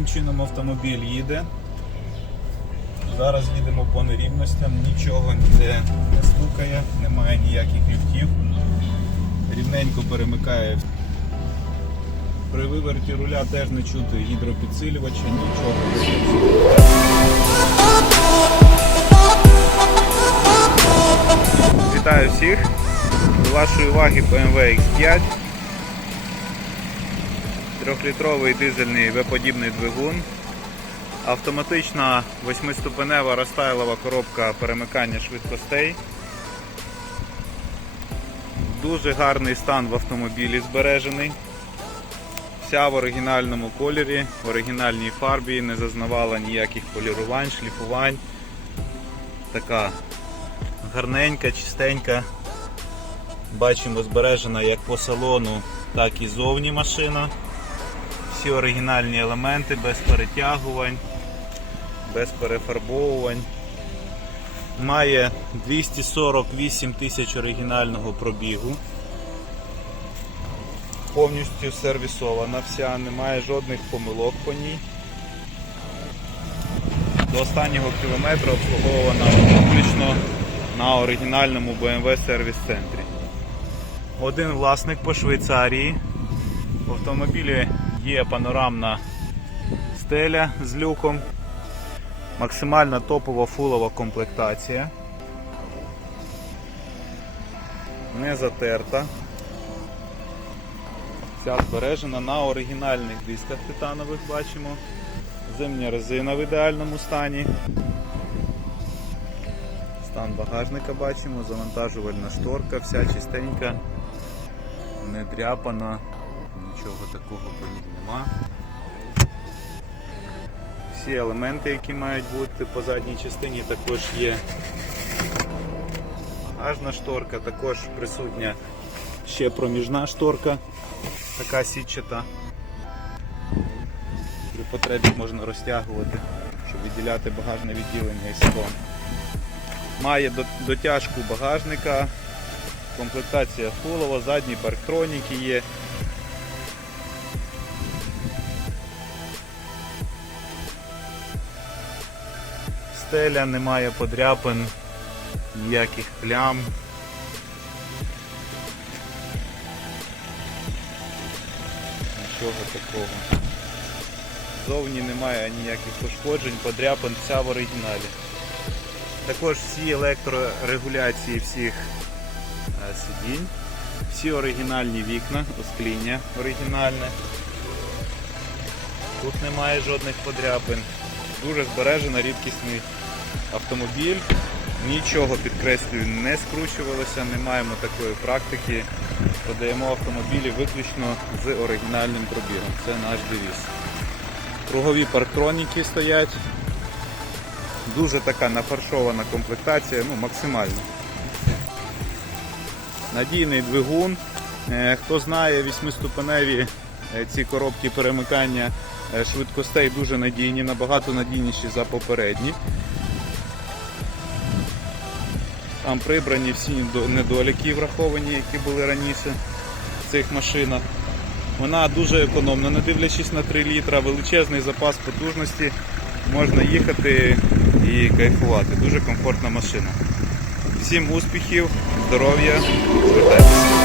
Таким чином автомобіль їде. Зараз їдемо по нерівностям, нічого ніде не стукає, немає ніяких ліфтів. Рівненько перемикає. При виверті руля теж не чути гідропідсилювача, нічого. Вітаю всіх! До вашої уваги BMW X5. Трьохлітровий дизельний V-подібний двигун. Автоматична восьмиступенева розтайлова коробка перемикання швидкостей. Дуже гарний стан в автомобілі збережений. Вся в оригінальному кольорі, в оригінальній фарбі, не зазнавала ніяких полірувань, шліфувань. Така гарненька, чистенька. Бачимо збережена як по салону, так і зовні машина. Всі оригінальні елементи без перетягувань, без перефарбовувань. Має 248 тисяч оригінального пробігу. Повністю сервісована вся, немає жодних помилок по ній. До останнього кілометра обслуговувана виключно на оригінальному BMW сервіс-центрі. Один власник по Швейцарії. В автомобілі є панорамна стеля з люком, максимальна топова фулова комплектація. Не затерта. Вся збережена на оригінальних дисках титанових бачимо. Зимня резина в ідеальному стані. Стан багажника бачимо, завантажувальна шторка, вся чистенька, не дряпана, нічого такого по ній нема. Всі елементи, які мають бути по задній частині, також є. Багажна шторка, також присутня ще проміжна шторка, така сітчата. При потребі можна розтягувати, щоб відділяти багажне відділення із салону. Має дотяжку багажника, комплектація фулова, задні парктроніки є. Стеля немає подряпин, ніяких плям. Нічого такого. Зовні немає ніяких пошкоджень, подряпин вся в оригіналі. Також всі електрорегуляції всіх е, сидінь, всі оригінальні вікна, оскління оригінальне. Тут немає жодних подряпин. Дуже збережено рідкісний автомобіль. Нічого підкреслюю, не скручувалося, не маємо такої практики. Подаємо автомобілі виключно з оригінальним пробігом. Це наш девіз. Кругові парктроніки стоять. Дуже така нафаршована комплектація, ну максимально. Надійний двигун. Е, Хто знає, восьмиступеневі е, ці коробки перемикання швидкостей дуже надійні, набагато надійніші за попередні. Там прибрані всі недоліки враховані, які були раніше в цих машинах. Вона дуже економна, не дивлячись на 3 літра, величезний запас потужності, можна їхати і кайфувати. Дуже комфортна машина. Всім успіхів, здоров'я, звертайтеся.